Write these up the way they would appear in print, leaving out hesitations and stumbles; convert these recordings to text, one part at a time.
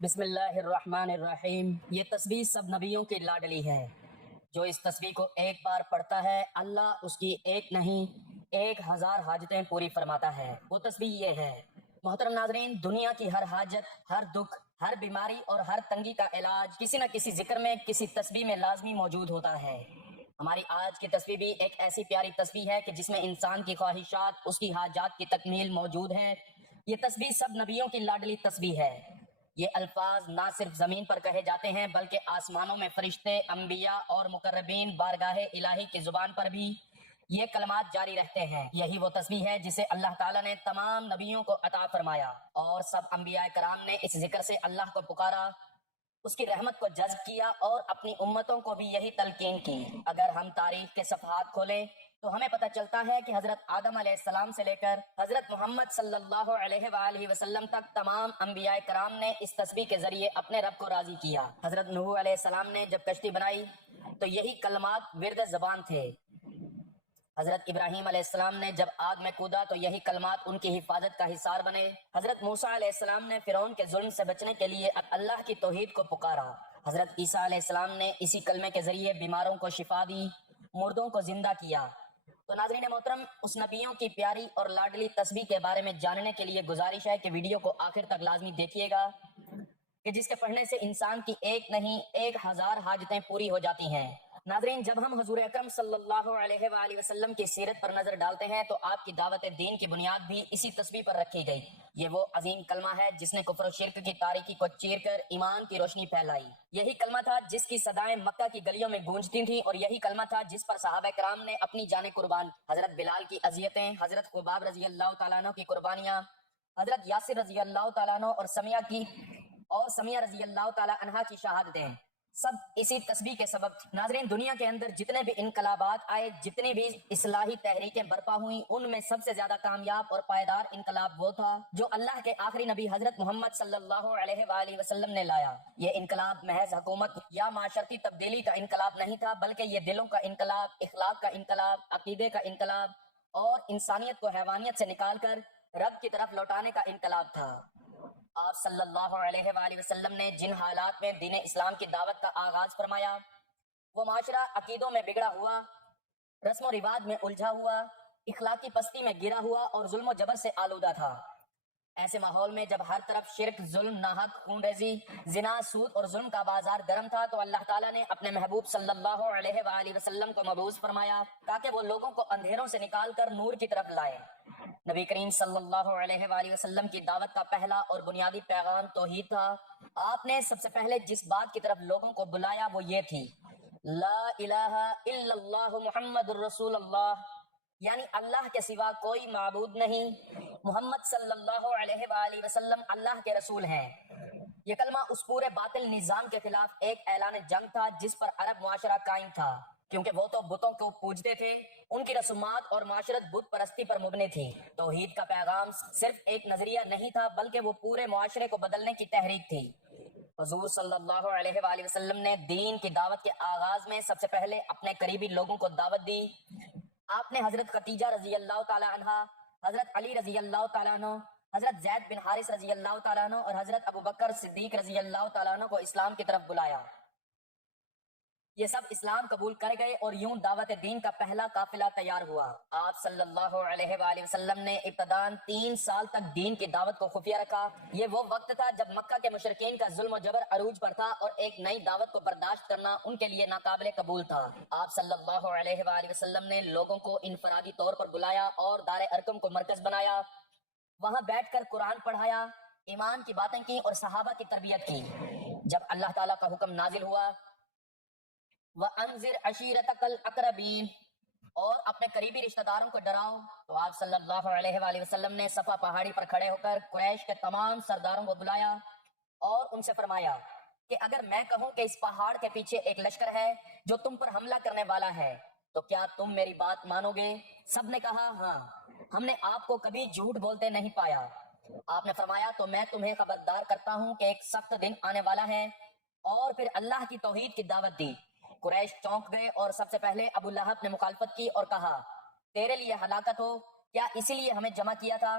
بسم اللہ الرحمن الرحیم۔ یہ تسبیح سب نبیوں کی لاڈلی ہے۔ جو اس تسبیح کو ایک بار پڑھتا ہے اللہ اس کی ایک نہیں 1000 حاجتیں پوری فرماتا ہے۔ وہ تسبیح یہ ہے۔ محترم ناظرین، دنیا کی ہر حاجت، ہر دکھ، ہر بیماری اور ہر تنگی کا علاج کسی نہ کسی ذکر میں، کسی تسبیح میں لازمی موجود ہوتا ہے۔ ہماری آج کی تسبیح بھی ایک ایسی پیاری تسبیح ہے کہ جس میں انسان کی خواہشات، اس کی حاجات کی تکمیل موجود ہے۔ یہ تسبیح سب نبیوں کی لاڈلی تسبیح ہے۔ یہ الفاظ نہ صرف زمین پر کہے جاتے ہیں بلکہ آسمانوں میں فرشتے، انبیاء اور مقربین بارگاہ الہی کی زبان پر بھی یہ کلمات جاری رہتے ہیں۔ یہی وہ تسبیح ہے جسے اللہ تعالیٰ نے تمام نبیوں کو عطا فرمایا، اور سب انبیاء کرام نے اس ذکر سے اللہ کو پکارا، اس کی رحمت کو جذب کیا اور اپنی امتوں کو بھی یہی تلقین کی۔ اگر ہم تاریخ کے صفحات کھولیں تو ہمیں پتہ چلتا ہے کہ حضرت آدم علیہ السلام سے لے کر حضرت محمد صلی اللہ علیہ وآلہ وسلم تک تمام انبیاء کرام نے اس تسبیح کے ذریعے اپنے رب کو راضی کیا۔ حضرت نوح علیہ السلام نے جب کشتی بنائی تو یہی کلمات ورد زبان تھے۔ حضرت ابراہیم علیہ السلام نے جب آگ میں کودا تو یہی کلمات ان کی حفاظت کا حصار بنے۔ حضرت موسیٰ علیہ السلام نے فرعون کے ظلم سے بچنے کے لیے اللہ کی توحید کو پکارا۔ حضرت عیسیٰ علیہ السلام نے اسی کلمے کے ذریعے بیماروں کو شفا دی، مردوں کو زندہ کیا۔ تو ناظرین محترم، اس نبیوں کی پیاری اور لاڈلی تسبیح کے بارے میں جاننے کے لیے گزارش ہے کہ ویڈیو کو آخر تک لازمی دیکھیے گا، کہ جس کے پڑھنے سے انسان کی ایک نہیں 1000 حاجتیں پوری ہو جاتی ہیں۔ ناظرین، جب ہم حضور اکرم صلی اللہ علیہ وآلہ وسلم کی سیرت پر نظر ڈالتے ہیں تو آپ کی دعوت دین کی بنیاد بھی اسی تسبیح پر رکھی گئی۔ یہ وہ عظیم کلمہ ہے جس نے کفر و شرک کی تاریکی کو چیر کر ایمان کی روشنی پھیلائی۔ یہی کلمہ تھا جس کی صدائیں مکہ کی گلیوں میں گونجتی تھیں، اور یہی کلمہ تھا جس پر صحابہ کرام نے اپنی جانیں قربان۔ حضرت بلال کی اذیتیں، حضرت خباب رضی اللہ تعالیٰ عنہ کی قربانیاں، حضرت یاسر رضی اللہ تعالیٰ عنہ اور سمیہ رضی اللہ تعالیٰ عنہا کی شہادتیں، سب اسی تسبیح کے سبب تھی۔ ناظرین، دنیا کے اندر جتنے بھی انقلابات آئے، جتنی بھی اصلاحی تحریکیں برپا ہوئیں، ان میں سب سے زیادہ کامیاب اور پائیدار انقلاب وہ تھا جو اللہ کے آخری نبی حضرت محمد صلی اللہ علیہ وآلہ وسلم نے لایا۔ یہ انقلاب محض حکومت یا معاشرتی تبدیلی کا انقلاب نہیں تھا، بلکہ یہ دلوں کا انقلاب، اخلاق کا انقلاب، عقیدے کا انقلاب اور انسانیت کو حیوانیت سے نکال کر رب کی طرف لوٹانے کا انقلاب تھا۔ آپ صلی اللہ علیہ وآلہ وسلم نے جن حالات میں دین اسلام کی دعوت کا آغاز فرمایا، وہ معاشرہ عقیدوں میں بگڑا ہوا، رسم و رواج میں الجھا ہوا، اخلاقی پستی میں گرا ہوا اور ظلم و جبر سے آلودہ تھا۔ ایسے ماحول میں جب ہر طرف شرک، ظلم، ناحق خون ریزی، زنا، سود اور ظلم کا بازار گرم تھا، تو اللہ تعالیٰ نے اپنے محبوب صلی اللہ علیہ وآلہ وسلم کو مبعوث فرمایا تاکہ وہ لوگوں کو اندھیروں سے نکال کر نور کی طرف لائے۔ نبی کریم صلی اللہ علیہ وآلہ وسلم کی دعوت کا پہلا اور بنیادی پیغام توحید تھا۔ آپ نے سب سے پہلے جس بات کی طرف لوگوں کو بلایا وہ یہ تھی، لا الہ الا اللہ محمد الرسول اللہ، یعنی اللہ کے سوا کوئی معبود نہیں، محمد صلی اللہ علیہ وآلہ وسلم اللہ کے رسول ہیں۔ یہ کلمہ اس پورے باطل نظام کے خلاف ایک اعلان جنگ تھا جس پر عرب معاشرہ قائم تھا، کیونکہ وہ تو بتوں کو پوجتے تھے، ان کی رسومات اور معاشرت بت پرستی پر مبنی تھی۔ توحید کا پیغام صرف ایک نظریہ نہیں تھا بلکہ وہ پورے معاشرے کو بدلنے کی تحریک تھی۔ حضور صلی اللہ علیہ وآلہ وسلم نے دین کی دعوت کے آغاز میں سب سے پہلے اپنے قریبی لوگوں کو دعوت دی۔ آپ نے حضرت خدیجہ رضی اللہ تعالیٰ عنہا، حضرت علی رضی اللہ تعالیٰ عنہ، حضرت زید بن حارث رضی اللہ تعالیٰ عنہ اور حضرت ابوبکر صدیق رضی اللہ تعالیٰ عنہ کو اسلام کی طرف بلایا۔ یہ سب اسلام قبول کر گئے اور یوں دعوت دین کا پہلا قافلہ تیار ہوا۔ آپ صلی اللہ علیہ وآلہ وسلم نے ابتداً 3 سال تک دین کی دعوت کو خفیہ رکھا۔ یہ وہ وقت تھا جب مکہ کے مشرکین کا ظلم و جبر عروج پر تھا اور ایک نئی دعوت کو برداشت کرنا ان کے لیے ناقابل قبول تھا۔ آپ صلی اللہ علیہ وآلہ وسلم نے لوگوں کو انفرادی طور پر بلایا اور دار ارقم کو مرکز بنایا، وہاں بیٹھ کر قرآن پڑھایا، ایمان کی باتیں کی اور صحابہ کی تربیت کی۔ جب اللہ تعالیٰ کا حکم نازل ہوا، وَأَنذِرْ عَشِيرَتَكَ الْأَقْرَبِينَ، اور اپنے قریبی رشتہ داروں کو ڈراؤ، تو آپ صلی اللہ علیہ وآلہ وسلم نے صفا پہاڑی پر کھڑے ہو کر قریش کے تمام سرداروں کو بلایا اور ان سے فرمایا کہ اگر میں کہوں کہ اس پہاڑ کے پیچھے ایک لشکر ہے جو تم پر حملہ کرنے والا ہے تو کیا تم میری بات مانو گے؟ سب نے کہا ہاں، ہم نے آپ کو کبھی جھوٹ بولتے نہیں پایا۔ آپ نے فرمایا تو میں تمہیں خبردار کرتا ہوں کہ ایک سخت دن آنے والا ہے، اور پھر اللہ کی توحید کی دعوت دی۔ قریش چونک گئے اور سب سے پہلے ابو لہب نے مخالفت کی اور کہا، تیرے لیے ہلاکت ہو، کیا اسی لیے ہمیں جمع کیا تھا؟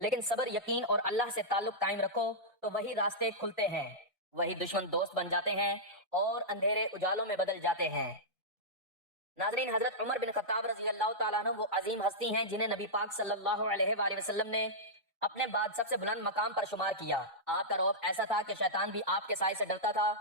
لیکن صبر، یقین اور اللہ سے تعلق قائم رکھو تو وہی راستے کھلتے ہیں، وہی دشمن دوست بن جاتے ہیں اور اندھیرے اجالوں میں بدل جاتے ہیں۔ ناظرین، حضرت عمر بن خطاب رضی اللہ تعالیٰ عنہ وہ عظیم ہستی ہیں جنہیں نبی پاک صلی اللہ علیہ وآلہ وسلم نے اپنے بعد سب سے بلند مقام پر شمار کیا۔ آپ کا رعب ایسا تھا کہ شیطان بھی آپ کے سائے سے ڈرتا تھا،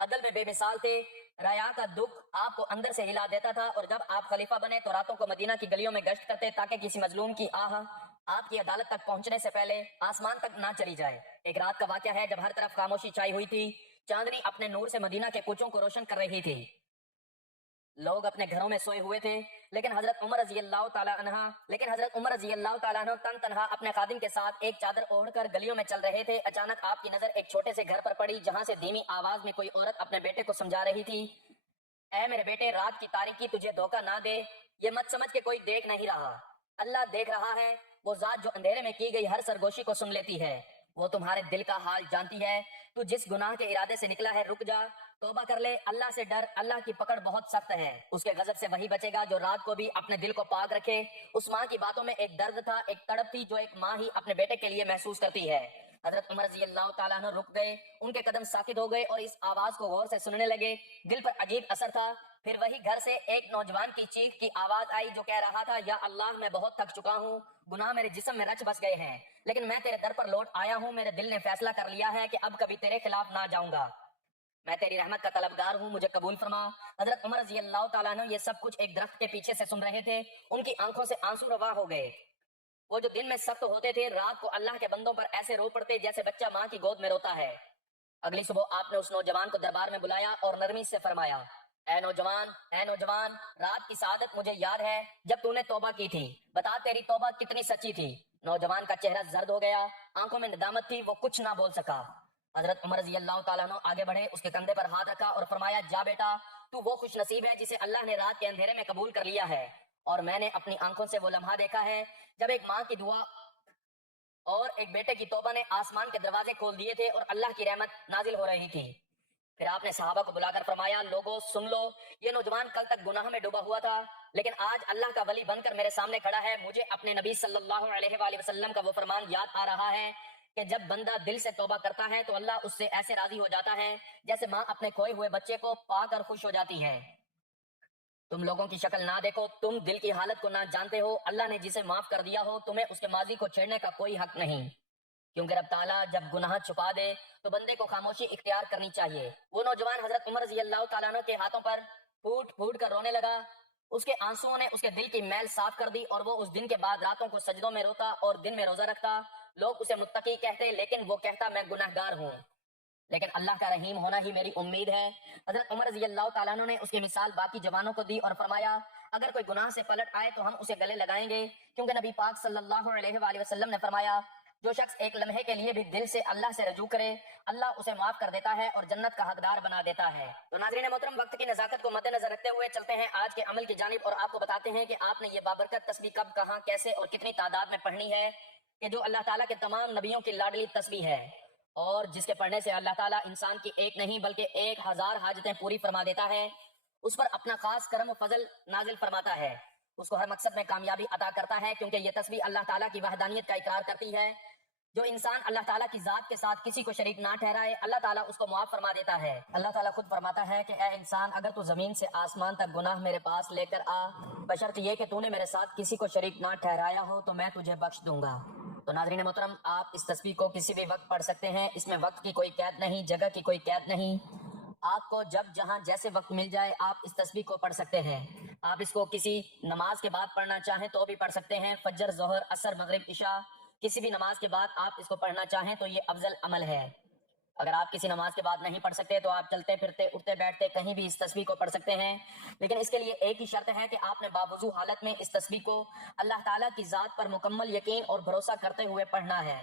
عدل میں بے مثال تھے، ریا کا دکھ آپ کو اندر سے ہلا دیتا تھا، اور جب آپ خلیفہ بنے تو راتوں کو مدینہ کی گلیوں میں گشت کرتے تاکہ کسی مظلوم کی آہ آپ کی عدالت تک پہنچنے سے پہلے آسمان تک نہ چلی جائے۔ ایک رات کا واقعہ ہے جب ہر طرف خاموشی چھائی ہوئی تھی، چاندنی اپنے نور سے مدینہ کے کوچوں کو روشن کر رہی تھی، لوگ اپنے گھروں میں سوئے ہوئے تھے، لیکن حضرت عمر رضی اللہ تعالیٰ عنہ تن تنہا اپنے خادم کے ساتھ ایک چادر اوڑھ کر گلیوں میں چل رہے تھے۔ اچانک آپ کی نظر ایک چھوٹے سے گھر پر پڑی جہاں سے دھیمی آواز میں کوئی عورت اپنے بیٹے کو سمجھا رہی تھی، اے میرے بیٹے، رات کی تاریکی تجھے دھوکہ نہ دے، یہ مت سمجھ کہ کوئی دیکھ نہیں رہا، اللہ دیکھ رہا ہے، وہ ذات جو اندھیرے میں کی گئی ہر سرگوشی کو سن لیتی ہے، وہ تمہارے دل کا حال جانتی ہے، تو جس گناہ کے ارادے سے نکلا ہے رک جا، توبہ کر لے، اللہ سے ڈر، اللہ کی پکڑ بہت سخت ہے، اس کے غضب سے وہی بچے گا جو رات کو بھی اپنے دل کو پاک رکھے۔ اس ماں کی باتوں میں ایک درد تھا، ایک تڑپ تھی جو ایک ماں ہی اپنے بیٹے کے لیے محسوس کرتی ہے۔ حضرت عمر رضی اللہ تعالیٰ عنہ رک گئے، ان کے قدم ساکت ہو گئے اور اس آواز کو غور سے سننے لگے، دل پر عجیب اثر تھا۔ پھر وہی گھر سے ایک نوجوان کی چیخ کی آواز آئی جو کہہ رہا تھا، یا اللہ، میں بہت تھک چکا ہوں، گناہ میرے جسم میں رچ بس گئے ہیں، لیکن میں تیرے در پر لوٹ آیا ہوں، میرے دل نے فیصلہ کر لیا ہے کہ اب کبھی تیرے خلاف نہ جاؤں گا، میں تیری رحمت کا طلبگار ہوں، مجھے قبول فرما۔ حضرت عمر رضی اللہ تعالیٰ عنہ یہ سب کچھ ایک درخت کے پیچھے سے سن رہے تھے، ان کی آنکھوں سے آنسو روا ہو گئے، وہ جو دن میں سخت ہوتے تھے رات کو اللہ کے بندوں پر ایسے رو پڑتے جیسے بچہ ماں کی گود میں روتا ہے۔ اگلی صبح آپ نے اس نوجوان کو دربار میں بلایا اور نرمی سے فرمایا، اے نوجوان، رات کی سعادت مجھے یاد ہے جب تو نے توبہ کی تھی، بتا تیری توبہ کتنی سچی تھی۔ نوجوان کا چہرہ زرد ہو گیا، آنکھوں میں ندامت تھی، وہ کچھ نہ بول سکا۔ حضرت عمر رضی اللہ تعالیٰ عنہ آگے بڑھے، اس کے کندھے پر ہاتھ رکھا اور فرمایا، جا بیٹا، تو وہ خوش نصیب ہے جسے اللہ نے رات کے اندھیرے میں قبول کر لیا ہے، اور میں نے اپنی آنکھوں سے وہ لمحہ دیکھا ہے جب ایک ماں کی دعا اور ایک بیٹے کی توبہ نے آسمان کے دروازے کھول دیے تھے اور اللہ کی رحمت نازل ہو رہی تھی۔ پھر آپ نے صحابہ کو بلا کر فرمایا، لوگوں سن لو، یہ نوجوان کل تک گناہ میں ڈوبا ہوا تھا، لیکن آج اللہ کا ولی بن کر میرے سامنے کھڑا ہے، مجھے اپنے نبی صلی اللہ علیہ وآلہ وسلم کا وہ فرمان یاد آ رہا ہے کہ جب بندہ دل سے توبہ کرتا ہے تو اللہ اس سے ایسے راضی ہو جاتا ہے جیسے ماں اپنے کھوئے ہوئے بچے کو پا کر خوش ہو جاتی ہے۔ تم لوگوں کی شکل نہ دیکھو، تم دل کی حالت کو نہ جانتے ہو، اللہ نے جسے معاف کر دیا ہو تمہیں اس کے ماضی کو چھیڑنے کا کوئی حق نہیں، کیونکہ رب تعالیٰ جب گناہ چھپا دے تو بندے کو خاموشی اختیار کرنی چاہیے۔ وہ نوجوان حضرت عمر رضی اللہ تعالیٰ عنہ کے ہاتھوں پر پھوٹ پھوٹ کر رونے لگا، اس کے آنسوؤں نے اس کے دل کی میل صاف کر دی، اور وہ اس دن کے بعد راتوں کو سجدوں میں روتا اور دن میں روزہ رکھتا۔ لوگ اسے متقی کہتے، لیکن وہ کہتا میں گنہگار ہوں، لیکن اللہ کا رحیم ہونا ہی میری امید ہے۔ حضرت عمر رضی اللہ تعالیٰ عنہ نے اس کی مثال باقی جوانوں کو دی اور فرمایا، اگر کوئی گناہ سے پلٹ آئے تو ہم اسے گلے لگائیں گے، کیونکہ نبی پاک صلی اللہ علیہ وآلہ وسلم نے فرمایا، جو شخص ایک لمحے کے لیے بھی دل سے اللہ سے رجوع کرے، اللہ اسے معاف کر دیتا ہے اور جنت کا حقدار بنا دیتا ہے۔ تو ناظرین محترم، وقت کی نزاکت کو مد نظر رکھتے ہوئے چلتے ہیں آج کے عمل کی جانب، اور آپ کو بتاتے ہیں کہ آپ نے یہ بابرکت تسبیح کب، کہاں، کیسے اور کتنی تعداد میں پڑھنی ہے، کہ جو اللہ تعالیٰ کے تمام نبیوں کی لاڈلی تسبیح ہے، اور جس کے پڑھنے سے اللہ تعالیٰ انسان کی ایک نہیں بلکہ 1000 حاجتیں پوری فرما دیتا ہے، اس پر اپنا خاص کرم و فضل نازل فرماتا ہے، اس کو ہر مقصد میں کامیابی عطا کرتا ہے، کیونکہ یہ تسبیح اللہ تعالیٰ کی وحدانیت کا اقرار کرتی ہے۔ جو انسان اللہ تعالیٰ کی ذات کے ساتھ کسی کو شریک نہ ٹھہرائے، اللہ تعالیٰ اس کو معاف فرما دیتا ہے۔ اللہ تعالیٰ خود فرماتا ہے کہ اے انسان، اگر تو زمین سے آسمان تک گناہ میرے پاس لے کر آ، بشرط یہ کہ تو نے میرے ساتھ کسی کو شریک نہ ٹھہرایا ہو، تو میں تجھے بخش دوں گا۔ تو ناظرین محترم، آپ اس تسبیح کو کسی بھی وقت پڑھ سکتے ہیں، اس میں وقت کی کوئی قید نہیں، جگہ کی کوئی قید نہیں، آپ کو جب جہاں جیسے وقت مل جائے آپ اس تسبیح کو پڑھ سکتے ہیں۔ آپ اس کو کسی نماز کے بعد پڑھنا چاہیں تو بھی پڑھ سکتے ہیں، فجر، ظہر، عصر، مغرب، عشاء، کسی بھی نماز کے بعد آپ اس کو پڑھنا چاہیں تو یہ افضل عمل ہے۔ اگر آپ کسی نماز کے بعد نہیں پڑھ سکتے تو آپ چلتے پھرتے، اٹھتے بیٹھتے کہیں بھی اس تسبیح کو پڑھ سکتے ہیں، لیکن اس کے لیے ایک ہی شرط ہے کہ آپ نے باوضو حالت میں اس تسبیح کو اللہ تعالیٰ کی ذات پر مکمل یقین اور بھروسہ کرتے ہوئے پڑھنا ہے۔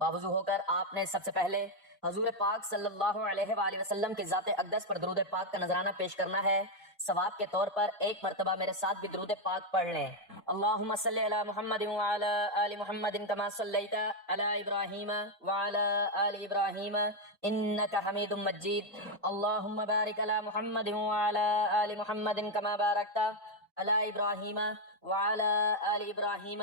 باوضو ہو کر آپ نے سب سے پہلے حضور پاک صلی اللہ علیہ وآلہ وسلم کے ذات اقدس پر درود پاک کا نذرانہ پیش کرنا ہے۔ ثواب کے طور پر ایک مرتبہ میرے ساتھ بھی درود پاک پڑھ لیں۔ اللہم صلی علی محمد وعلی آل محمد کما صلیت علی ابراہیم وعلی آل ابراہیم انک حمید مجید۔ اللہم بارک علی محمد وعلی آل محمد کما بارکت علی ابراہیم وعلی آل ابراہیم